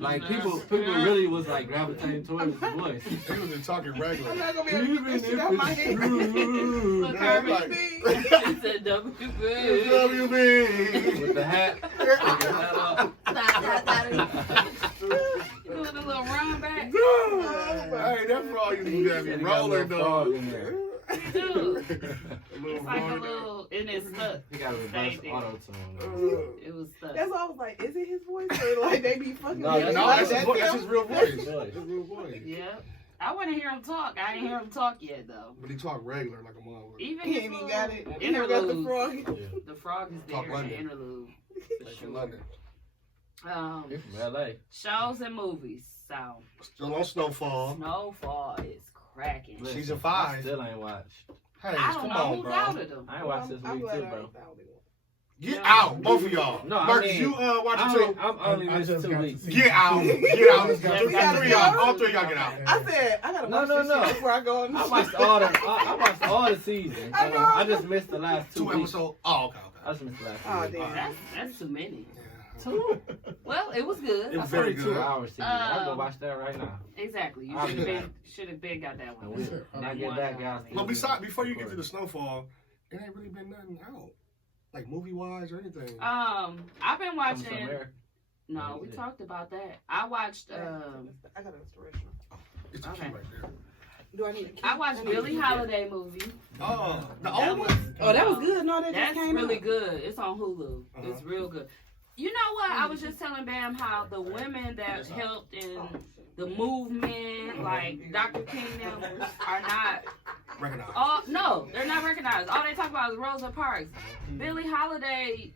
Like people really was like gravitating towards his voice. He was just talking regular. I'm not gonna be able to get this shit out my head. Look, Like, he said WB. WB. With the hat. Doing a little run back. Hey, that frog used to have me rolling though. Dude, it's like a little, and it's stuck. He got a reverse auto-tune. It was stuck. That's why I was like, is it his voice? Or like they be fucking No, with No, like, that's his real voice. His real voice. Yeah. I want to hear him talk. I didn't hear him talk yet, though. But he talk regular like a motherfucker. Even He his ain't even little got it. He never got the interlude. frog. The frog is there Talk in the London. interlude. Like in London. He's from LA. Shows and movies. So, Still on Snowfall. Snowfall is cracking. Listen, Season I 5. still ain't watched. Hey, I don't come know on, who's bro. out of them. I ain't watched this I'm week glad too, I bro. ain't found it. Get out, both of y'all. No, I Marcus, mean, you watch it too. I'm only I missed just 2 got to weeks. see Get out. Get out. We Three gotta of y'all. go. All 3 of y'all get out. I said, I gotta No, watch no, this no. shit before I go on. I watched all the seasons. I know. I just missed the last 2 2 weeks. episodes. Oh, okay. I just missed the last 2 Oh, weeks. damn. That's too many. Yeah. 2? Well, it was good. It was That's very only 2 good. hours season. I'll go watch that right now. Exactly. You I'll be should have been got that And one. when I get back, guys. But besides, before you get to the Snowfall, it ain't really been nothing out. Like movie-wise or anything. I've been watching. No, we Yeah. talked about that. I watched. I got an inspiration. It's a key okay. right there. Do I need a key? I watched need a Billie key. Holiday movie. Oh, the That old was- one? Oh, that was good. No, that just That's came really out. good. It's on Hulu. It's real good. You know what? I was just telling Bam how the women that helped in the movement, like Dr. King, them, are not. Recognized. Oh no, they're not recognized. All they talk about is Rosa Parks. Billie Holiday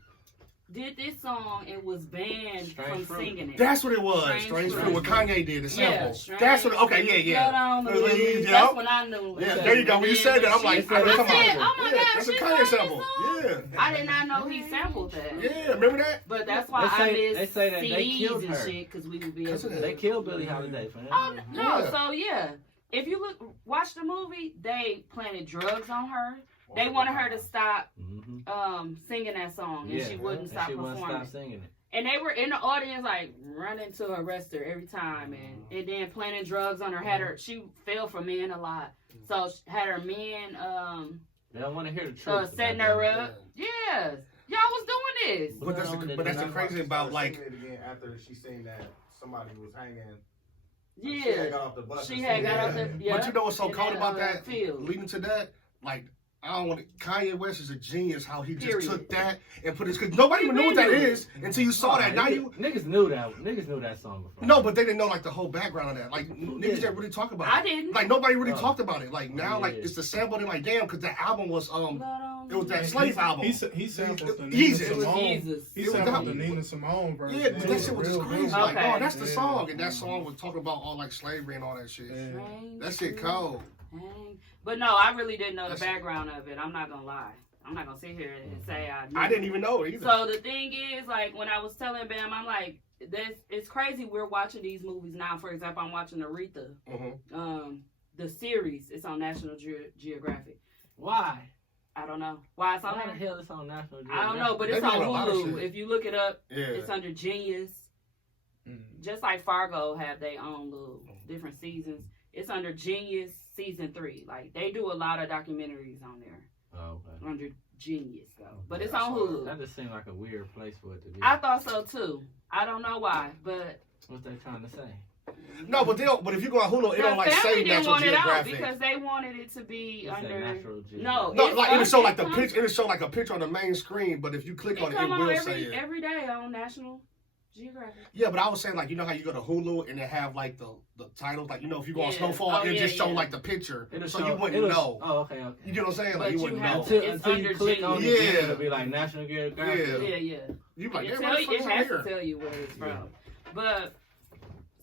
did this song and was banned Strange from Fruit. singing it. That's what it was. Strange Strange Fruit. Fruit. What Kanye did, the sample. Strange That's what. Okay, yeah. Blood on the Yeah. leaves. Yep. That's when I knew. Yeah, there you go. When you said that, I'm like, I I said, come I said, on. oh my Yeah, God, that's a she Kanye sang sample. this song? Yeah. I did not know he sampled that. Yeah, remember that? But that's why They I say miss that they CDs killed and her. shit because we would be able That's to. what They killed Billie Holiday for that. Oh no! Yeah. So yeah, if you watch the movie, they planted drugs on her. They wanted her to stop singing that song, and she wouldn't stop She wouldn't performing. stop singing it. And they were in the audience, like running to arrest her every time, and then planting drugs on her. Had her, she fell for men a lot, so had her men They don't want to hear the truth. setting her up. Yes, y'all was doing this. But that's the crazy about like. Again after she seen that somebody was hanging. She Yeah, had got off the bus. she had got off the. Yeah, But you know what's so in cold about that? field. Leading to that, like. I don't want to. Kanye West is a genius. How he just Period. took that and put it because nobody even knew what that is until you saw that. Now you niggas knew that. Niggas knew that song before. no, but they didn't know like the whole background of that. Like niggas that really talk about it. I didn't. Like nobody really talked about it. Like now, Yeah. like it's the sample and like damn, because that album was it was that He- slave album. He sampled the Nina Jesus. It was Simone. Jesus. He It was sampled the that- Nina Simone version. Yeah, but that shit was just real crazy. good. Like, Okay. oh, that's the Yeah. song, and that song was talking about all like slavery and all that shit. Yeah. That shit cold. Dang. But no, I really didn't know the That's- background of it. I'm not gonna lie. I'm not gonna sit here and say I knew. I didn't even know it either. So the thing is, like, when I was telling Bam, I'm like, it's crazy we're watching these movies now. For example, I'm watching Aretha. The series. It's on National Geographic. Why? I don't know. Why it's on Why the there? hell it's on National Geographic? I don't know, but it's They on doing a lot of Hulu. shit. If you look it up, Yeah. it's under Genius. Just like Fargo have their own little different seasons. It's under Genius season 3. Like they do a lot of documentaries on there. Oh, okay. Under Genius though. But it's on Hulu. That just seemed like a weird place for it to be. I thought so too. I don't know why, but What they trying to say? No, but they don't. But if you go on Hulu, it don't like say family didn't National want it out Geographic. because they wanted it to be It said under. National Geographic. No, No, it's like it'll show like the comes- picture. It'll show like a picture on the main screen. But if you click on It it, it come on will say it. every day on National Geographic. Yeah, but I was saying like you know how you go to Hulu and they have like the titles like you know if you go on Yeah. Snowfall Oh, it yeah, just show yeah. like the picture It'll so show- you wouldn't it'll- know. Oh, okay. You know what I'm saying? Like But you you wouldn't have know. to- Until It's you under click on it, Genius. it'll be like National Geographic. Yeah. Yeah. You like It, yeah, tell what you, the it fuck's has here? to tell you where it's from. But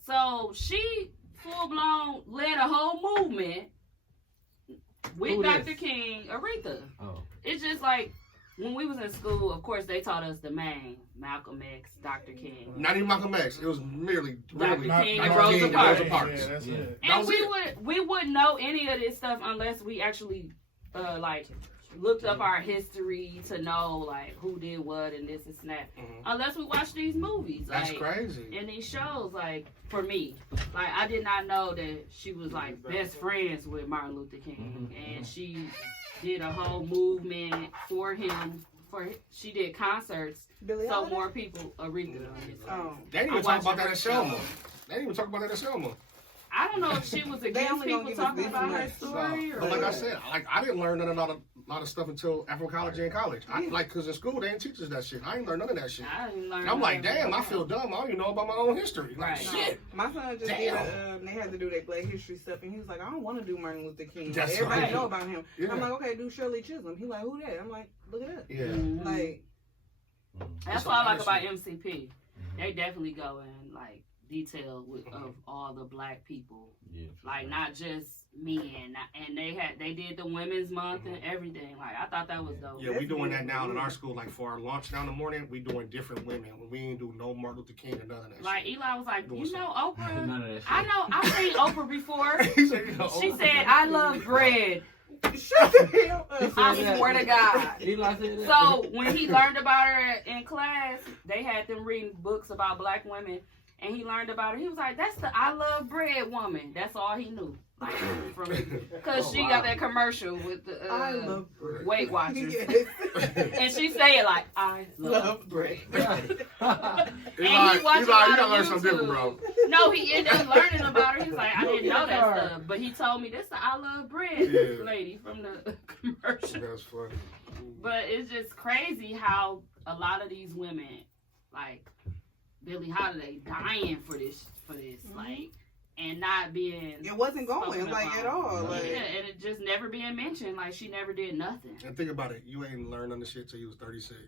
so she full blown led a whole movement with Who Dr. this? King, Aretha. Oh. It's just like when we was in school, of course they taught us the main Malcolm X, Dr. King. Not even Malcolm X. It was merely Dr. really King Dr. and Rosa King Parks. Rosa Parks. Yeah, that's Yeah. it. That And was we it. wouldn't know any of this stuff unless we actually like looked up our history to know like who did what and this and that. Unless we watch these movies. That's like, crazy. And these shows, like for me, like I did not know that she was like best friends with Martin Luther King, and she did a whole movement for him. She did concerts, Billie so Holiday? more people Aretha. They didn't even talk about that in Selma. They didn't even talk about that in Selma. I don't know if she was against only gonna people give us talking this about her much. story, No. or But like I what. said, I didn't learn a lot of stuff until Afrontology in college. Cause in school they didn't teach us that shit. I didn't learn none of that shit. I didn't learn. And I'm like, none of damn, that. I feel dumb. I don't even know about my own history. Like, Right. shit. My son just did they had to do that Black History stuff, and he was like, I don't want to do Martin Luther King. That's Everybody right. know about him. Yeah. I'm like, okay, do Shirley Chisholm. He like, who that? I'm like, look it up. Yeah. Mhm. Like, That's what I like about MCP. They definitely go in like detail of all the black people, like not just men. And they did the Women's Month and everything. Like I thought that was dope. Yeah, we doing that now in our school. Like for our lunch now in the morning, we doing different women. We ain't do no Martin Luther King or none of that Like shit. Eli was like, Doing you know Oprah? None of that shit. I know. I've seen Oprah before. He said, you know, She said, I love bread. shut the hell up. I swear to God. Eli said that. So when he learned about her in class, they had them reading books about black women, and he learned about her. He was like, "That's the I love bread woman." That's all he knew, like from because she got that commercial with the I love bread. Weight Watchers, Yes. and she say it like I love. Love bread. Eli, And he watched you a lot gotta of learn something different, YouTube. bro. No, he ended up learning about her. He's like, I didn't know that stuff, but he told me this the I love bread Yeah. lady from the commercial. That's funny. But it's just crazy how a lot of these women, like Billie Holiday, dying for this, like, and not being. It wasn't going spoken like about. at all. Like, Yeah, and it just never being mentioned. Like she never did nothing. And think about it, you ain't learned none of shit till you was 36.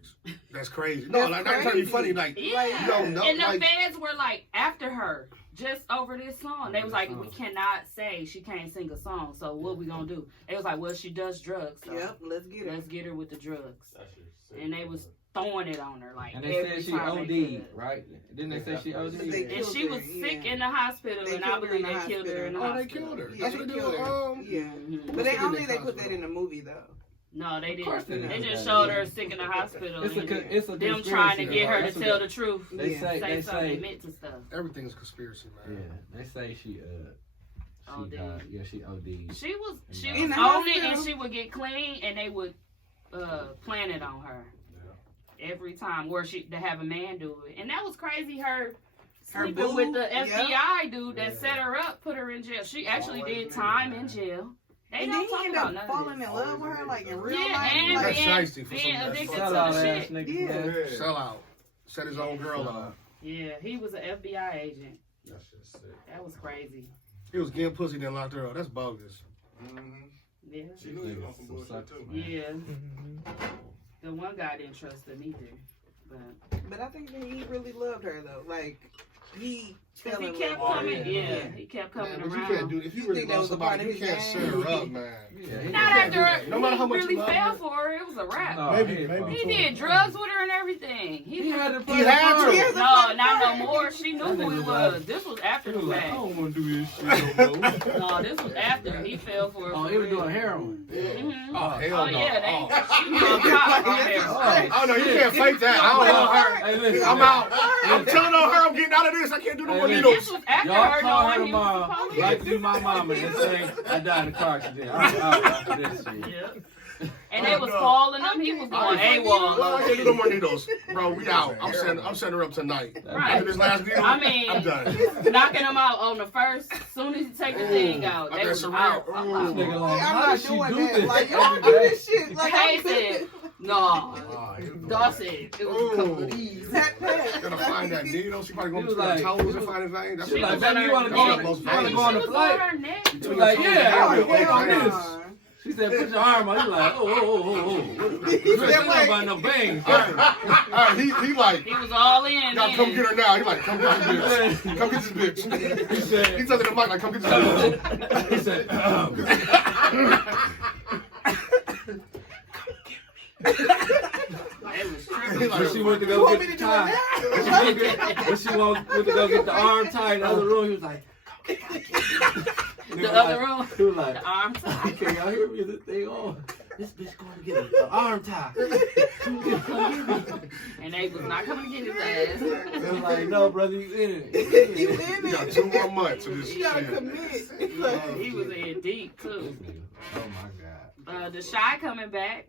That's crazy. That's No, like, not trying to be crazy. funny. Like, Yeah, you don't know. and the Like, fans were like after her just over this song. They was like, we cannot say she can't sing a song. So what we gonna do? They was like, well, she does drugs. So yep, let's get it. let's get her with the drugs. And they was throwing it on her like And they every said she time they OD'd, could. right? Didn't they say she OD'd? They And killed she was her, sick yeah. in the hospital, They and I killed her believe in they the killed her in the oh, they hospital. killed her. Yeah, That's they what they killed do. her. Yeah. Mhm. But they, I don't They think they did put that in the movie though. No, they course didn't. they They didn't. just showed her sick in the hospital. It's and a them conspiracy. trying to get her That's to what tell the truth. They Yeah. say Say they something say admit to stuff. Everything's a conspiracy, yeah. man. They say she OD. died. Yeah, she OD'd. She was In the on it, hospital? and she would get clean, and they would plan it on her every time, where she to have a man do it, and that was crazy. Her sleeping boo? with the Yeah. FBI dude that set her up, put her in jail. She actually did time in jail. They And don't then talk he ended about up none of falling this. in love with her, like in real Yeah, life. and That's Like, shiesty for being some addicted to Shout the out ass shit. nigga. Yeah. man. Sell out. Set his own girl up. Yeah, he was an FBI agent. That shit's sick. That was crazy. He was getting pussy, then locked her up. That's bogus. Yeah. She knew he was on some bullshit too, man. Yeah. The one guy didn't trust him either. but I think that he really loved her though. Like he Because fell he in kept love with coming, her. yeah, he kept coming Man, but you around. can't do if you You really think that love was a part somebody, of you his can't game? set her up, man. Yeah, he Not can't after do that. No matter how much he really you love fell her. for her, it was a wrap. No, Maybe- he- maybe He for did her. drugs with her and everything. He had to play He had the to. part. No, not no more. She knew That who he nigga was. was- This was He after was the like, I fact. don't want to do this shit no more. No, this was after he fell for her. Oh, for he was real. doing heroin. Mhm. Oh, hell Oh no. yeah, Oh. she was on top on there. Oh no, you can't fake that. I don't want her. Hey, listen, I'm out. I'm telling on her I'm getting out of this. I can't do no more Hey, needles. This was after Y'all her call her knowing he was tomorrow, the police. like you my mama, and say I died in a car accident. I'm out after this shit. Yep. And they was calling him. He was going I AWOL. can't do no more needles, bro. We out. I'm setting her up tonight. Right. After this last needle, I mean, I'm done. knocking him out on the first. As soon as he take the thing out, I they got was some out. real- I'm This like, nigga like, I'm how not does she doing do that. this Like y'all every do day? this shit. Like Kay I'm said, no. Dawson, it was a couple of these. Gonna find that needle. She probably He gonna was put her like- toes and find his vein. That's She what like, I'm baby, you wanna Go go on on, the- you I wanna think go on She the was flight? on her neck. She was like, yeah. Oh, I was hell like this. no. She said, put your arm on. He like, oh. You ain't about no bangs. All right, he like, He was all in. y'all come then. get her now. He like, come get this bitch. Come get this bitch. He said, He's under the mic like, come get this bitch. he said, It was tripping. when she went to You go want get me the to do it tie, now? when she went to go get the arm tie in the other room, he was like, The other room, he was like, the arm tie. can y'all hear me? Is this thing on? This bitch going to get an arm tie. And they was not coming to get his ass. It was like, no, brother, you in it. You in You got it. 2 more months of this You gotta shit. commit. He was in deep too. Oh my god. The Shy coming back.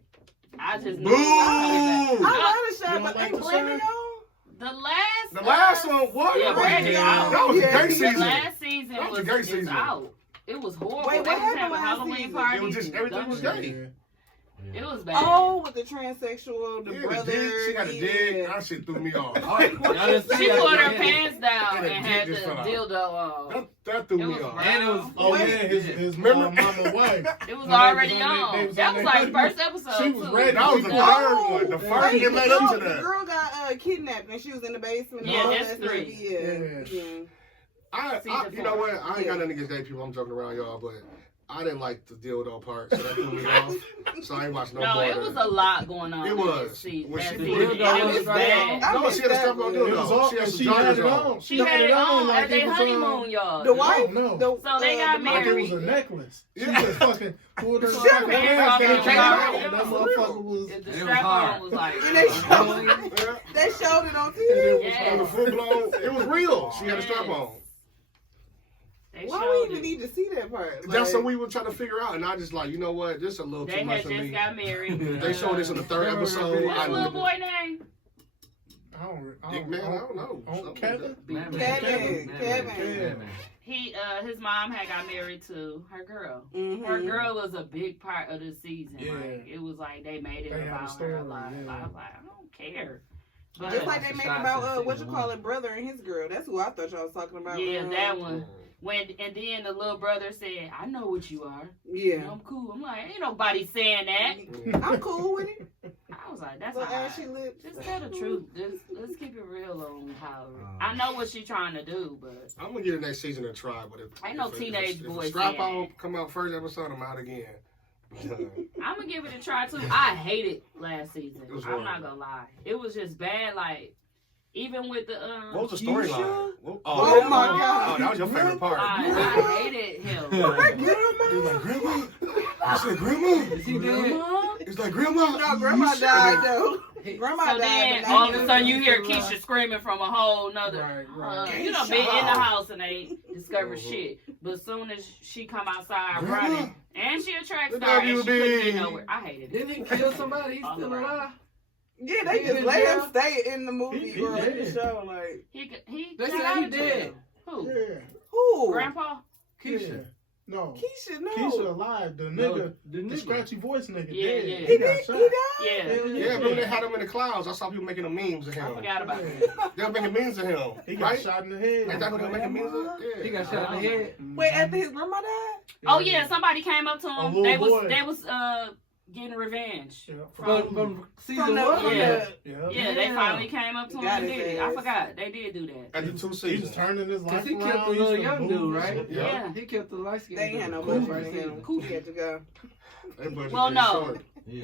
I just knew Boom! he was coming back. I love the shot, You but don't like they the blaming shot? on. The last The last one, what? Yeah, Brandy out. That was the Yeah, gay the season. The last season That was was, the gay is season. out. It was horrible. Wait, They what was happened having last Halloween season? parties. It was just, everything was gay. It was bad. Oh, with the transsexual, the Yeah, brother. the dick, she got a yeah. dick. That shit threw me off. Y'all didn't see She that put her at the end. pants down And the and had the dick just fell out. dildo on. That threw It me was off. rough. And it was, Oh Wait. yeah, his Remember? mama wife. It was When they already was on on. they was That on was their like cookie. first episode. She was too. ready. That was the Oh, third one. The first wait, it led the up to girl- The that. girl got kidnapped and she was in the basement. and Yeah, all that's that 3. stuff. Yeah. Yeah. I you know what? I ain't got nothing against gay people. I'm joking around, y'all, but I didn't like the dildo part, so that threw me off. So I ain't watched no No, more. it was a lot going on. It in was. that season. When That she season. put it It down, was it was bad. I No, missed she had a that stuff on one. It was dildo. all, She had and some she had joggers it on. on. She had it on like at their it was, honeymoon, y'all. The wife? No. So they got the Like it married. was a necklace. She Yeah. just fucking pulled her Shut fucking up. pants down. It came out. And that motherfucker was. The It was strap hard. on was like. And they showed, Yeah. they showed it on And TV. it was Yeah. It was full blown. It was real. She had a strap Yes. on. They Why showed we even it. need to see that part? That's what we were trying to figure out, and I just like, you know what? This is a little They too much had for just me. got married. They showed this in the 3rd episode. What's the little boy name? Man, I don't know. Something Kevin? like Kevin. He his mom had got married to her girl. Mhm. Her girl was a big part of the season. Yeah. Like it was like they made it They had a about story, her life. yeah. I was like, I don't care. But Just like they made Shots about in what you season call one. it, brother and his girl. That's who I thought y'all was talking about. yeah, that one. And then the little brother said, I know what you are. Yeah, I'm cool. I'm like, ain't nobody saying that. I'm cool with it. I was like, that's Little all right. ashy lips. Just tell the truth. Let's keep it real on how. I know what she's trying to do, but I'm gonna give the next season a try, but if Ain't no if teenage if boy a strap saying on that. come out first episode, I'm out again. I'm gonna give it a try too. I hated last season. It was I'm not horrible. gonna lie. It was just bad. Like even with the What was the You storyline? sure? What- Oh my Oh, God. that was your favorite part. I hated him. He was like, Grandma? I said, Grandma? Is he dead? He's like, Grandma? No, grandma you died though. Grandma So died. then but all not of a sudden you hear grandma. Keisha screaming from a whole nother. Right. You know, been in the house and they discover shit. But as soon as she come outside Grandma? running, and she a track Look star, how you and she couldn't be. get nowhere. I hated it. Didn't he kill somebody? He's All still around. alive. Yeah, they He just in let him jail? stay in the movie He or in the dead. show. Like He They got said out he of jail. dead. Who? Yeah. who? Grandpa? Keisha. Yeah. No. Keisha, no. Keisha alive. The No, nigga, the the nigga. scratchy voice nigga. Yeah, dead. yeah. He He did. got He shot. died. Yeah. Yeah, remember they had him in the clouds. I saw people making the memes of I him. forgot about Yeah. that. They were making memes of him, He got right? shot in the head. Ain't that who they were making memes of? Yeah. He got shot in the head. Wait, after his grandma died? Oh yeah, somebody came up to A him. little They was boy. getting revenge. Yeah, From season From the- one? from Yeah. the- Yeah. Yeah, they finally came up to him Got and his did it. I ass. forgot. They did do that. After 2 He was seasons. turning his life Because he around. killed the little He's young from dude, movies. right? Yeah. He killed the light skin. They ain't had no Cool. budget for him. He had to go. They budget Well, pretty no. short. Yeah.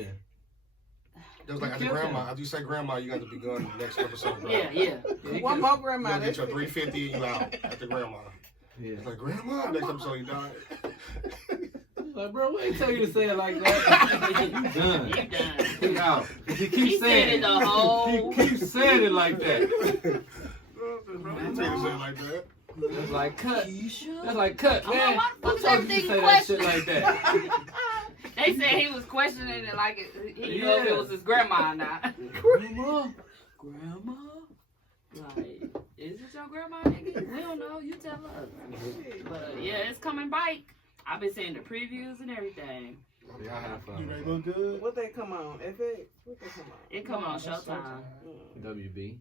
It was like after Killed grandma. him. After you say grandma, you got to be gone next episode. Bro. Yeah, yeah. He One could- more You grandma. gotta get That's your 350 and you out after grandma. Yeah. It's like grandma. Next episode you die. Like, bro, we ain't tell you to say it like that. You You done. done. He out. He He keeps said saying it the whole. He keeps saying it like that. Don't tell you to say it like that. That's like cut. Keisha? That's like cut, I'm like, man. why the fuck is Who told you everything to say that question? shit like that? They said he was questioning it like he knew if it was his grandma or not. Grandma. Grandma? Like, is it your grandma, nigga? We don't know. You tell us. But yeah, it's coming back. I've been seeing the previews and everything. Y'all have You fun. they look good. What they come on? FX? What they come on? It come on That's Showtime. WB.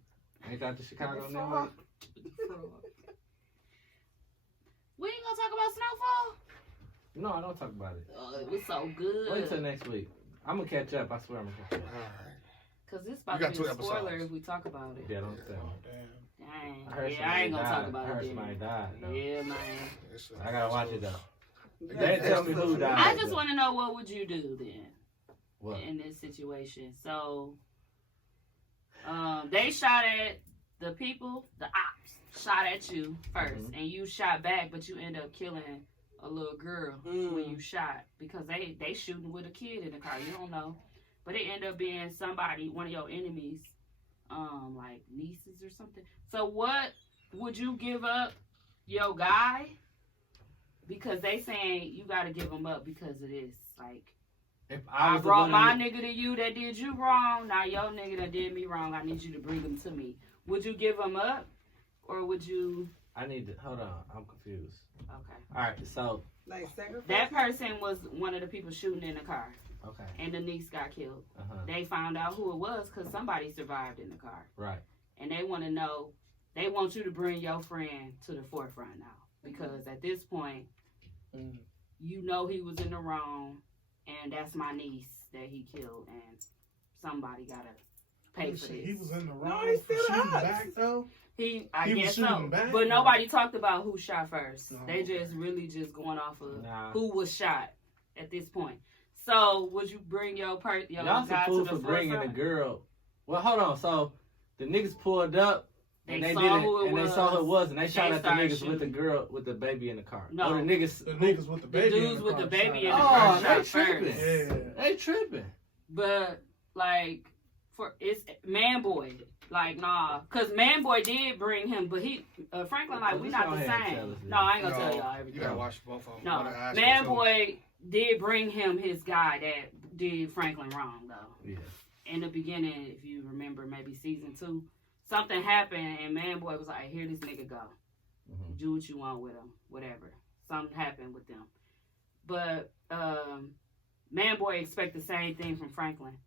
Ain't that the Chicago Fraud. network? We ain't gonna talk about Snowfall? No, I don't talk about it. Oh, it was so good. Wait till next week. I'm gonna catch up. I swear I'm gonna catch up. Alright. Cause this about You got to be a 2 spoiler episodes. if we talk about it. Yeah, don't tell me. Damn. Dang. I heard Yeah, I ain't gonna somebody talk about died. I heard it. somebody Then. died. though. Yeah, man. I gotta watch it though. Yeah. They didn't tell me who died. I just want to know what would you do then What? in this situation. So, they shot at the people, the ops shot at you 1st and you shot back, but you end up killing a little girl when you shot because they shooting with a kid in the car. You don't know, but it ended up being somebody, one of your enemies, like nieces or something. So what would you give up your guy? Because they saying you got to give him up because of this. Like, If I brought my nigga to you that did you wrong. Now your nigga that did me wrong. I need you to bring him to me. Would you give him up, or would you? I need to hold on. I'm confused. Okay. All right, so Like sacrifice. That person was one of the people shooting in the car, okay, and the niece got killed. uh-huh, They found out who it was because somebody survived in the car, right. and they want to know. They want you to bring your friend to the forefront now because at this point, you know he was in the wrong, and that's my niece that he killed, and somebody gotta pay for this. He was in the No, wrong he for still shooting us. back though. I He was guess so. shooting back, But or- nobody talked about who shot first. No. They just really just going off of Nah. who was shot at this point. So would you bring your Y'all guy some to fool the for bringing the forefront? girl. Well, hold on. So the niggas pulled up. They And they saw did who it and was. they saw who it was, and they shot They at the started niggas with the shooting. girl with the baby in the car. No. Oh, the niggas. The niggas with the The baby. dudes in the with car the baby in the shot car at Oh, him. they shot tripping. first. Yeah. They tripping. But like it's Man Boy. Like nah, cause Man Boy did bring him, but he Franklin like we Just not go the ahead and tell same. us this. No, I ain't gonna No, tell y'all You everything. gotta watch both of them. No, Gotta ask Man them, too. Boy did bring him his guy that did Franklin wrong though. Yeah. In the beginning, if you remember, maybe season 2, something happened and Man Boy was like, "Here this nigga go. Mhm. Do what you want with him, whatever." Something happened with them, but Man Boy expect the same thing from Franklin.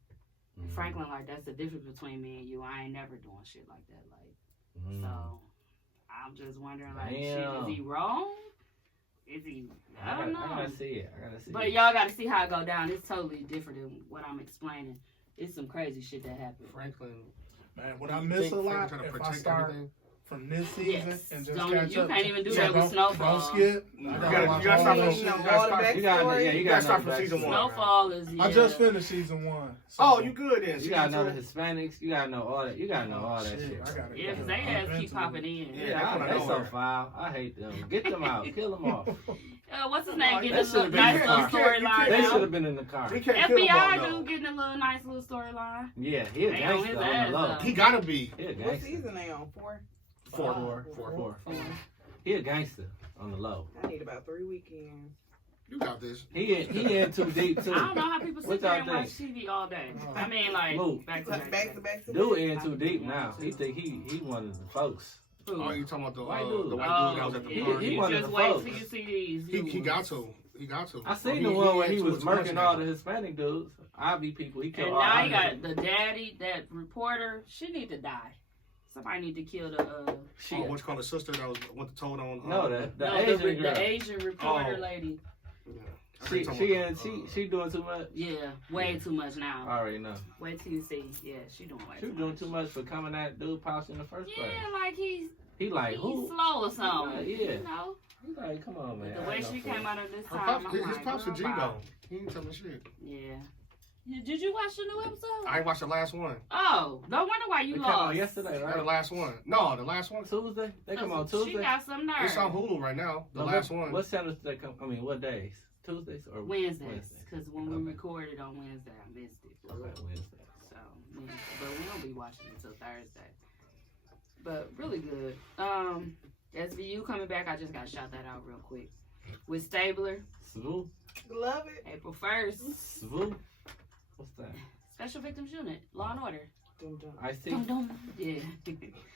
Mhm. Franklin like, "That's the difference between me and you. I ain't never doing shit like that." Like, Mhm. so I'm just wondering, like, shit, Damn. is he wrong? Is he? I don't know. I gotta see it. But y'all got to see how it go down. It's totally different than what I'm explaining. It's some crazy shit that happened. Franklin. Man, what I miss a lot Trying to if I protect start everything. from this season Yes. and just Don't- catch you up. can't even do Yeah, that with don't- Snowfall. Don't skip. You I gotta- gotta you watch gotta all start of from it. shit. No, You gotta all the start- You gotta, backstory. yeah, you You gotta gotta start know from the season backstory. one. Snowfall is. I just finished season 1. So Oh, you good then? You gotta know the Season Hispanics. You gotta know all that. You gotta know all that shit. I gotta Yeah, because go. they ass keep Into popping it. in. Yeah, Yeah, they they come so out of foul. I hate them. Get them out. Kill them off. What's his name? They Getting a should've little been nice in the little car. storyline They should now. have been in the car. He can't kill them all, FBI though. dude getting a little nice little storyline. Yeah, he a They on his gangster on ass, the low. though. He gotta be. He a What gangster. season they on? 4? Four. He a gangster on the low. I need about 3 weekends. You got this. He in too deep too. I don't know how people sit What there y'all and watch think? TV all day. I mean, like, Luke. back to Back back. to back to Dude back. in too deep now. He think he one of the folks. Oh, you talking about the White white dude. dude that was at the He- party? he you one of just the wait folks. till you see these. He new got ones. to. He got to. I seen He- the one where had he too was much murking now. all the Hispanic dudes. IB people. He killed And all now you IB got the daddy, that reporter. She need to die. Somebody need to kill the. Oh, Shit. what you call the sister that was went to told on? No, the no, Asian girl. the Asian reporter Oh. lady. Yeah. I She think talking about she doing too much. Yeah, way too much now. I already know. Wait till you see. Yeah, she doing way She too was doing much. too much for coming at dude pops in the first place. Yeah, like he's He like who? slow or something. Yeah. You know, He like come on man. the I way ain't she no fool. came out of this Her time, pops, I'm his like, pops a girl, G bye. though. He ain't telling shit. Yeah. Did you watch the new episode? I ain't watched the last one. Oh, no wonder why you They lost. come on yesterday, The right? last one. No, the last one. Tuesday. They come on She Tuesday. got some nerve. It's on Hulu right now. The No, last what- one. What channels do they come? I mean, what days? Tuesdays or Wednesdays, because when we Okay. recorded on Wednesday, I missed it. Okay, Wednesday. So, but we don't be watching it until Thursday. But really good. SVU coming back. I just got to shout that out real quick. With Stabler, Svoo? Love it. April 1st. Svoo? What's that? Special Victims Unit, Law and Order. Dum, dum. I see. Dum dum. Yeah.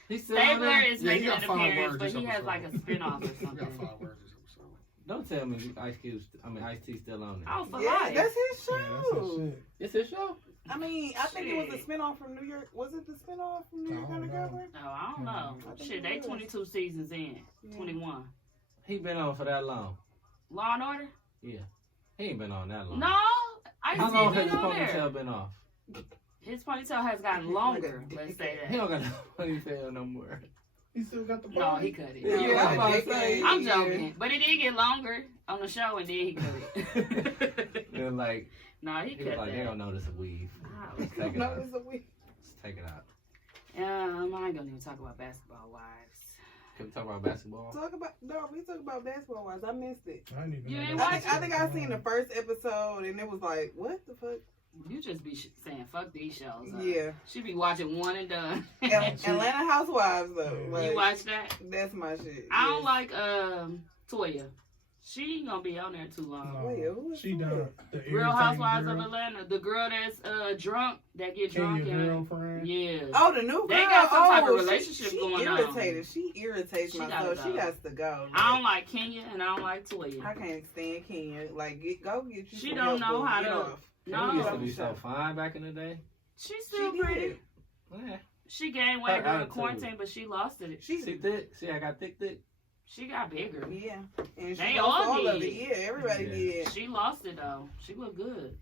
He's still on Stabler there? is Yeah, he making got an 5 appearance, words but this he has episode. like a spinoff or You got something. 5 words this episode. Don't tell me Ice T still on there. Oh, for Yeah, life. that's his Yeah, that's his show. shit. It's his show. I mean, I think it was a Shit. spinoff from New York. Was it the spinoff from New York I don't know. Undercover? No, I don't know. I think Shit, it they was. 22 seasons in. Yeah. 21. He been on for that long. Law and Order? Yeah. He ain't been on that long. No, I How see long been has his on there. ponytail been off? His ponytail has gotten longer. Let's say He that. don't got no ponytail no more. He still got the No, body. he cut it. Yeah, I'm about to say. I'm joking, but it did get longer on the show, and then he cut it. Then like no, he he was cut like, they that. don't notice a weave. Wow. Just take it No, out. it's a week. Just take it out. I ain't gonna even talk about basketball wives. Can we talk about basketball? We talk about basketball wise. I missed it. I didn't even You know ain't that. watch I think I seen the first episode and it was like, what the fuck? You just be saying fuck these shows. Yeah. She be watching one and done. Atlanta Housewives though. Like, You watch that? That's my shit. I don't like Toya. She ain't gonna be on there too long. No, Wait, who is she that? done. The Real irritating Housewives girl, of Atlanta. The girl that's drunk, that get Kenya drunk and girlfriend. yeah. Oh, the new girl. They got some type of Oh, relationship she going on. irritated. She irritates She my gotta soul. go. She got to go. I don't like Kenya and I don't like Toya. I can't stand Kenya. Like, go get you. She some don't help, know boo. how Get to- off. She used to No, be so fine back in the day. she's still She pretty. did. Yeah. She gained weight Her during attitude. quarantine, but she lost it. She See thick? See, I got thick. She got bigger. Yeah. And she They lost all all of did. it. Yeah, everybody Yeah. did. She lost it though. She looked good.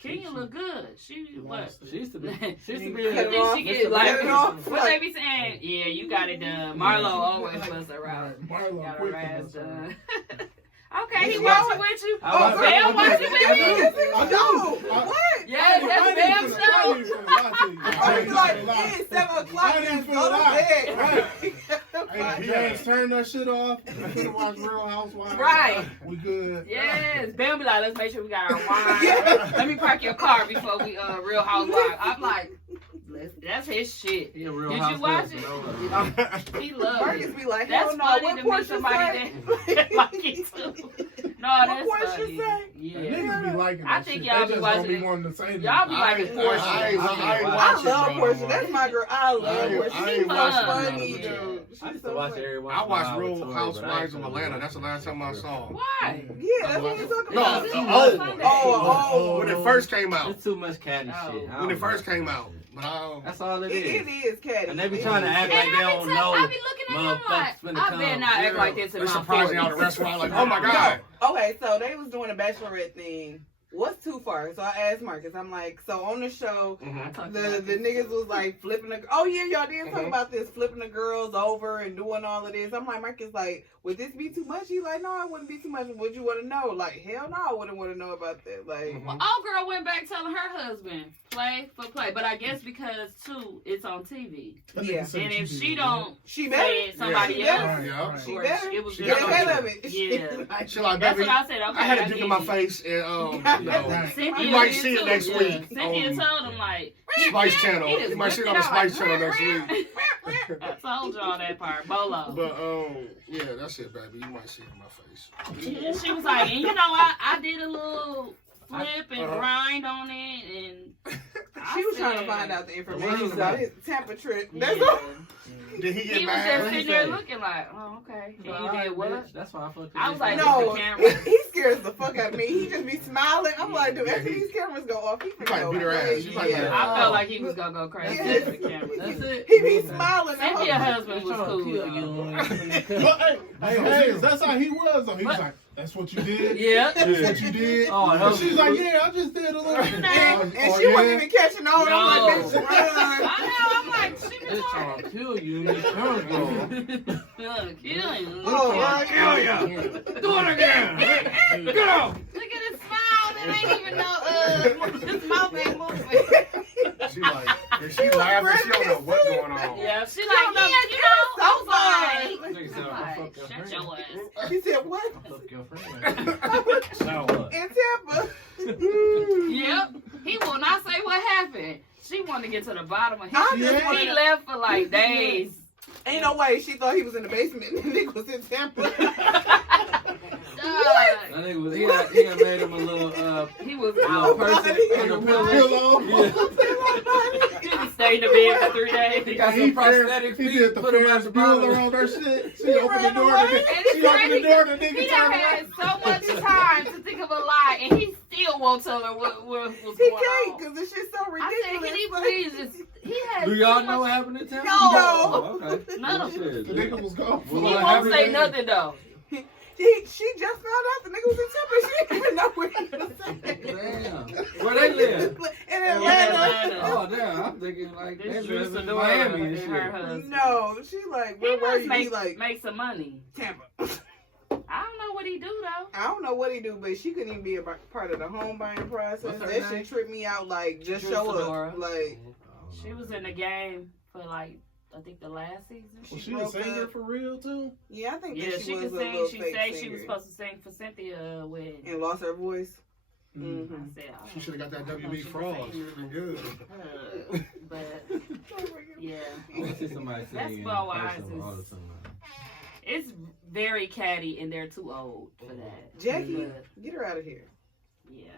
Kenya look good. She what? She used to be. She used to You be. cut I it think off, she cut get it like off. what they be saying. Yeah, you got it done. Marlo always was around. Marlo Got quick her ass on done. Okay, he You watching know with you. I was- Bam watching with me. No, what? Yes, that's Bam's show. I was like, it's 7 o'clock. I didn't Let's feel go to that. bed. Hey, James, turn that shit off. We watch Real Housewives. Right. We good. Yes, Bam be like, let's make sure we got our wine. Let me park your car before we Real Housewives. I'm like, that's his shit. He a real Did you housewife, watch you know? He loves Marcus it. be like, That's hell no, funny what to meet Portia somebody say? that like it too. No, that's Portia funny. say? Yeah. Niggas be liking that I think shit. y'all They be just watching don't be it. wanting to say that. Y'all be liking Portia. I ain't I watch it, love bro. Portia. That's my girl. I love I Portia. ain't She's watching so it. funny, Yeah. dude. I She's used to so watch funny. every once I in a watched while Real with Tori, Housewives but of I ain't Atlanta. That's the last time I saw. Why? Yeah, that's what we're talking No, about. the Sunday. old one. Oh, When it first came out. It's too much catty Oh. shit. I When it don't first know. came out. But That's all it it is. is catty. And they be It trying to is act catty. like they don't know. I be looking at him like, motherfuckers finna I come. better not act like this in They my surprised me 40s. out at the restaurant like, oh my God. Okay, so they was doing a bachelorette thing. What's too far? So I asked Marcus. I'm like, so on the show, the niggas was like flipping the. Oh yeah, y'all did talk about this, flipping the girls over and doing all of this. I'm like, Marcus, like, would this be too much? He's like, no, it wouldn't be too much. Would you want to know? Like, hell no, I wouldn't want to know about that. Like, Well, old girl went back telling her husband, play for play. But I guess because, too, it's on TV. Yeah. And if she don't she say better. it, somebody She else. better. Yeah. Right. She or better. It was She Get got ahead of it. Yeah. She like, That's baby, what I said. Okay, I had a I dick get in my it. face and you know, Right. Cynthia You might did see it too. next Yeah. week Cynthia on told him, like, Spice Channel. he just You might see it whipped on the out Spice like, Channel next week. I told y'all that part. Bolo. But yeah, that's it, baby. You might see it in my face. Yeah, she was like, and you know, I did a little flip and grind on it, and She was I trying to said- find out the What information is about that? his Tampa trip. Yeah. That's all. Did he get He was just mad? sitting there looking like, oh, okay. And you did what? That's why I fucked I was like, No, the camera. he scares the fuck out of me. He just be smiling. I'm like, dude, after these cameras go off, he might go beat her ass. crazy. You might Yeah. I felt like he was gonna go crazy Yeah. with the camera. That's it. He be smiling. the whole Cynthia time. husband was cool. But hey, that's how he was though. He was But- like, that's what you did? Yeah. That's what you did? Oh, that And was she's like, yeah, I just did a little bit. And Oh, she yeah? wasn't even catching on. No. I'm like, bitch, run. I know. I'm like, she It's was trying to kill you. You can't go. gonna kill him. Oh, my Hell God. yeah. Do it again. Get out. Look at his smile. That ain't even no his mouth ain't moving. She like, if she laughing, she don't know what's going on. Yeah, she She like, don't know. yeah, you know, So so fine. fine. Nigga said, I'll Like, fuck your shut friend. your ass. He said, what? I'll fuck your friend. So what? In Tampa. Yep. He will not say what happened. She wanted to get to the bottom of I him. just Yeah. wanted He to- left for like days. Ain't no way she thought he was in the basement and the nigga was in Tampa. That nigga was, he had made him a little, He was little out. person on the pillow. Pillow. Yeah. He stayed in the bed for 3 days. He got He some prosthetic he feet. did the Put him at Ferris the bottom. Bueller on her shit. She opened the ran door. away. The And it's she opened the crazy. door. The nigga He done turned had around. so much time to think of a lie, and he still won't tell her what was He going can't on. because this shit's so I said, ridiculous. can he please just... He has Do y'all so know what much... happened in town? No. Oh, okay. None of Shit. The nigga was gone. Well, He what won't happened say then? nothing, though. She just found out the nigga was in Tampa. She didn't even know where he was at. Damn. Where they live? In Atlanta. Atlanta. Oh, damn. I'm thinking like they This live Drew in Sidora Miami and and shit. her husband. No, she like, He where were must you? make, He like, make some money. Tampa. I don't know what he do, though. I don't know what he do, but she couldn't even be a part of the home buying process. What's her That name? shit tripped me out. Like, just Drew show Sidora. up. Like, She was in the game for like I think the last season. Was she a singer for real too? Yeah, I think Yeah, that she was could a sing. little She fake said she singer. was supposed to sing for Cynthia wedding. And lost her voice. Mm-hmm. I said, oh, She should have got that I thought WB she could fraud. She sing. would have been good. But yeah, I want to see somebody That's sing in about why person all the time. it's very catty and they're too old for that. Jackie, But, get her out of here. yeah.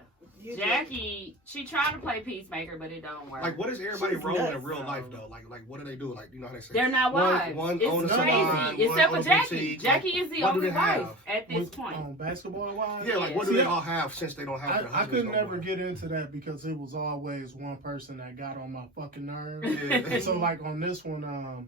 Get Jackie, she tried to play peacemaker, but it don't work. Like, what is everybody She's rolling nuts, in real though. life though? Like, what do they do? Like, you know how they say They're not wives. One It's owns a crazy. salon, Except one for owns a Jackie. boutique. Jackie is the What do only they wife have? at this point. Basketball wise? Yeah, like what do See, they all have since they don't have their I husbands could no never more? get into that because it was always one person that got on my fucking nerves. Yeah. So like on this one,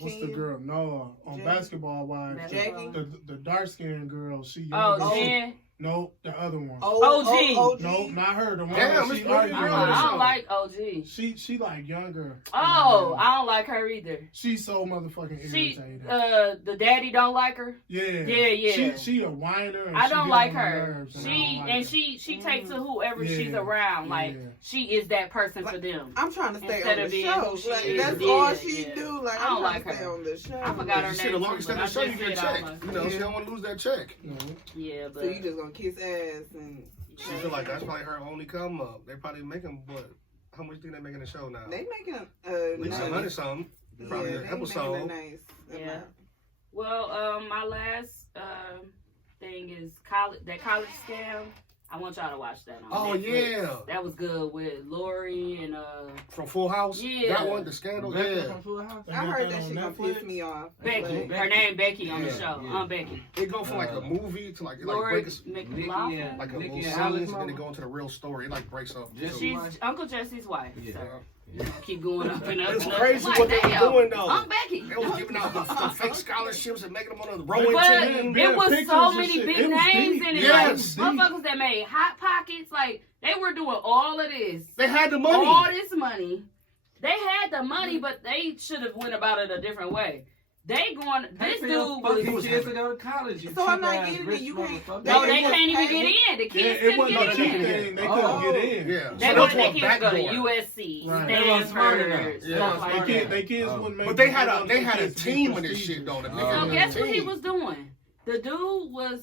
what's the Ken? girl? No, on Jackie? Basketball Wives, Jackie? the dark skinned girl. She Oh, she- Jen. no, the other one. OG. No, not her. The one Damn, that it's she really argued girl I on the with. show. don't like OG. She like younger. Oh, I don't like her either. She's so motherfucking She, irritating. the daddy don't like her. Yeah. Yeah. She a whiner. And I she don't get like on my her. nerves, and I don't like her. She takes to whoever Yeah, she's around. Like yeah. she is that person for them. I'm trying to stay Instead on of the being show. who she Like, is. that's Yeah, all she yeah. do. Like, I don't I'm like trying to stay her. on the show. I forgot her Shit, name. as long as you stay too, on the but show, I you just get a said check. almost. You know, she don't want to lose that check. Yeah, but So you just gonna kiss ass and She feel like that's probably her only come up. They probably making what? How much do you think they making the show now? they making At least nice. 100 something. Probably Yeah, an they episode. making a nice Yeah. amount. well, my last thing is that college scam. I want y'all to watch that on Oh, Netflix. yeah. That was good with Lori and From Full House? Yeah. That one, the scandal? Yeah. They I got heard that that on shit gonna Netflix? piss me off. Becky. But- Her name Becky on the Yeah, show. yeah. Becky. It go from like a movie to like Lori break McLaughlin. yeah. like a Nikki little and Alex scenes and then mama? it go into the real story. It like breaks up. Just- She's Uncle Jesse's wife. Yeah. Sir. Keep going up and up. It's and up. crazy Like, what they were damn, doing, though. I'm Becky. They was giving out the fake scholarships and making them on the rowing But team. Yeah, it was pictures so and many shit. big It was names deep. in it. Yes. Like, motherfuckers that made Hot Pockets. Like, they were doing all of this. They had the money. All this money. They had the money, but they should have went about it a different way. They going, this dude fucking was... kids to go to college. You So I'm not cheap-ass getting it. rich You can't- motherfucker. No, They they was can't even paying- get in. The Yeah, kids it wasn't couldn't a get cheap in. thing. They Oh. couldn't get in. Yeah. They So wanted that's their what kids to go to backdoor. USC, Right. They wasn't smart enough. Stanford, Yeah. stuff like They that. kids wouldn't make But they it. had wanted they their had a kids to be team with this prestigious. shit though. The So nigga So had a guess what he team. was doing? The dude was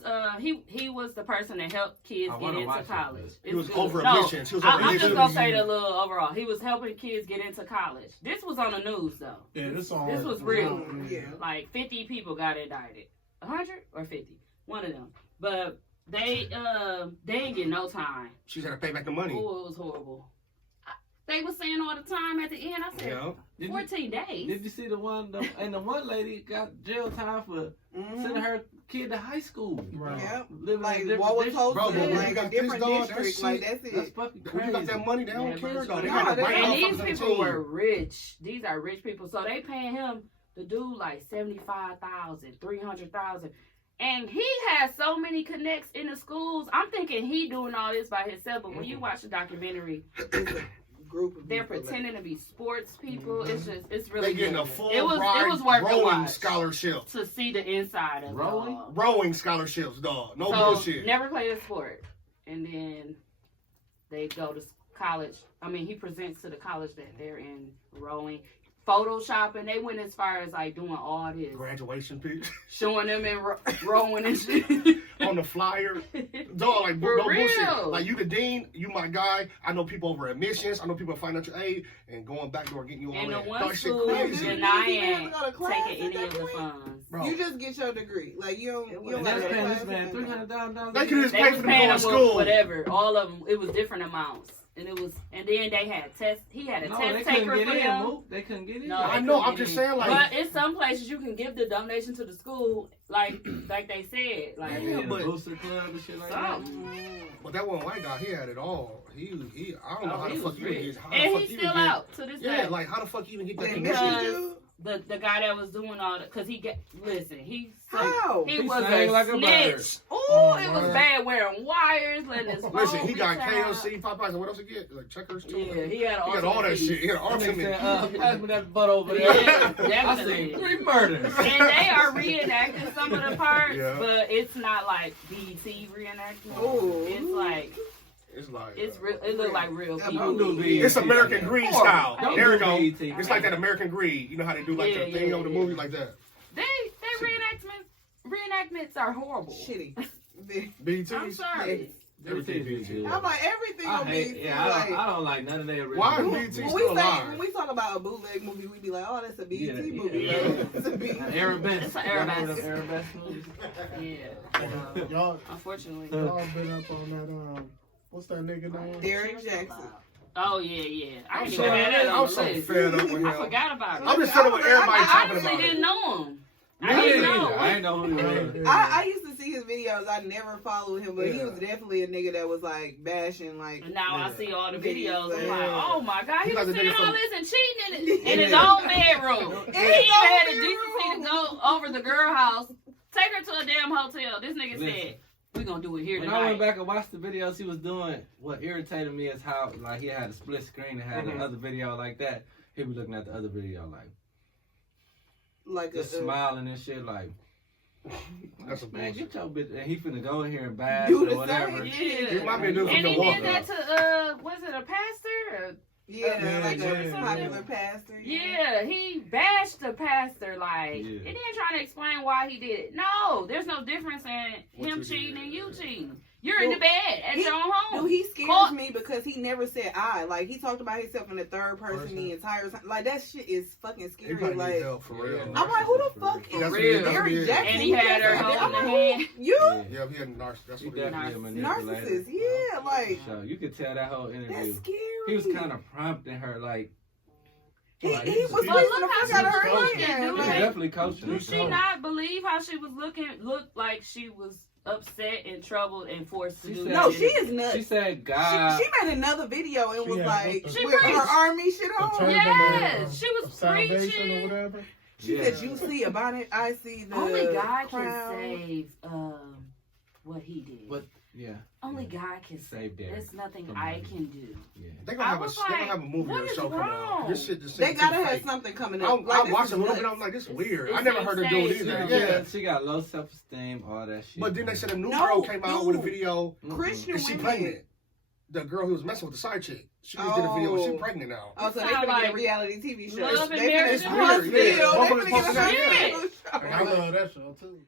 he was the person that helped kids I get wanna into watch it, college. but- He was It's over good. No, admissions. He was over I'm just admissions. gonna say the little overall. He was helping kids get into college. This was on the news though. Yeah, this was real. Yeah. Like 50 people got indicted. 100 or 50, one of them. But they didn't get no time. She's had to pay back the money. Oh, it was horrible. They were saying all the time at the end. I said Yeah. Did you- 14 days. Did you see the one? And the one lady got jail time for sending her kid to high school. Right. Yep. Living Like in a what was different posted, Bro, but when you like a got this different dog, that district, shit- like that's That's it. fucking When crazy. you got that money, they don't Yeah, care but- though. They No, got to they write don't. And off these of people 17. were rich. These are rich people. So they paying him, the dude, like 75,000, 300,000. And he has so many connects in the schools. I'm thinking he doing all this by himself. But when you watch the documentary, It's a group of they're people, like- pretending to be sports people. It's really They getting good. a full it was ride worth to rowing watch scholarship. to see the inside of it Rowing? all. Rowing scholarships, dog. No So, bullshit. never played a sport. And then they go to college. I mean, he presents to the college that they're in rowing. Photoshopping. They went as far as like doing all this. Graduation picture Showing them in rowing and shit. on the flyer. Dog, like, For no real. bullshit. Like, you the dean, you my guy. I know people over admissions. I know people in financial aid and going back door getting you all And the that. one Dog, shit school crazy. denying Go to class taking at any that of the point? funds. Bro, You just get your degree. Like you don't And gotta And that's go to paying class this man and- $300,000. They could just They pay was for them paying to go them to school. whatever. All of them. It was different amounts. And then they had tests. He had a No, test they taker couldn't for get in, him. Mook. They couldn't get in. No, I they know, couldn't I'm get just in. saying, like- But in some places you can give the donation to the school, like they said, like Yeah, but- booster club and shit like that. something. But that one white guy, he had it all. He I don't know Oh, how the he fuck was you would rich. get. How the And fuck he's you still would get- out to this Yeah, day. like how the fuck you even get that Wait, commission? Mrs. Because the guy that was doing all that, because he he How? he He was sang a like a bird. snitch. Ooh, Oh, it was man. bad wearing wires, letting his Listen, phone he be got tied. KLC, Popeyes, and what else he get? Like checkers too. Yeah, he had He got all that shit. He had That nigga ultimate. said, pass me that butt over there. Yeah, I definitely. see 3 murders. And they are reenacting some of the parts, Yeah. but it's not like BET reenactment. Ooh. It's like It's like It's real. It look like real people. Don't do BET. it's American Greed style. Don't There we do go. BET. It's like that American Greed. You know how they do like the thing over the movie like that. They reenactments are horrible. Shitty. BET. I'm sorry. Everything is good. I'm like everything I on hate, BET. yeah, like, I don't like none of their original. Why is when BET still we alive? when we talk about a bootleg movie, we be like, oh, that's a BET Yeah, movie. yeah. It's a BET. Arabesque. It's an Arabesque. Arabesque movies. Yeah. Y'all, Unfortunately. y'all been up on that, what's that nigga name? Derrick Jackson. Oh yeah. I I'm didn't so, even have that on I'm the so list. fed up with him. I forgot about it. I'm just fed up with everybody I talking honestly about didn't it. know him. I I didn't didn't know. either. I didn't know who he was. I used to see his videos. I never followed him, but he was definitely a nigga that was like bashing like. And now I see all the videos. I'm Yeah. like, oh my god, he He's was like the sitting nigga all from- this and cheating in his own bedroom. He even had the decency to go over the girl house, take her to a damn hotel. This nigga said, "We gonna do it here When I went tonight." back and watched the videos he was doing, what irritated me is how like he had a split screen and had another video like that. He was looking at the other video like a just smiling and shit like. That's a Man, bullshit. get your bitch, and he finna go in here and bash Do or the whatever. same. He might be a dude from And he Milwaukee. did that to was it a pastor? Yeah, like a yeah, popular pastor. Yeah, he bashed the pastor like Yeah. he didn't try to explain why he did it. No, there's no difference in What him you cheating did, and you yeah. cheating. You're in the bed at your own home. Dude, he scares Call- me because he never said I. Like he talked about himself in the third person the entire time. Like that shit is fucking He scary. probably like need help for real. I'm like, who the fuck is That's what real. he- that's what he Derrick is. Jackson? And he had her I'm holding like, the who? hand. You Yeah, he had that's He what he is. definitely a Narcissist. manipulator. narcissist? Yeah, like So you could tell that whole interview. that's scary. He was kind of prompting her like. He like, was But pushing look the how fuck out of she her was hand. looking, He was dude. Like, definitely coaching her. Did she not believe how she was looking? Looked like she was upset and troubled and forced to She do said- that. no, she is nuts. She said God. She made another video and She was had like both She with preached. her army shit The on. turban Yes, she was salvation or preaching. whatever. She Yeah. said, "You see a bonnet, I see the Only God crown." can save what he did. But yeah, Only God can save. Save Derrick. There's nothing from I money. can do. yeah. They gonna I have was they gonna like, have a movie what or a is show coming out. wrong? This shit just They seems gotta too have fake. something coming I, up. Like, I this watched is a little bit. nuts. I'm like, this is It's weird. I insane. never heard her do it She either. got, Yeah. she got low self-esteem, all that shit. But then they said a new No, girl came out with a dude. video Christian and she women. pregnant. The girl who was messing with the side chick. She just did a video. Oh. She pregnant now. Oh, so they Sound finna get a like reality TV show. Love and They Marriage finna and hospital. Weird, yeah. They Motherfuckers finna get a posting that, hospital I show. love that show too.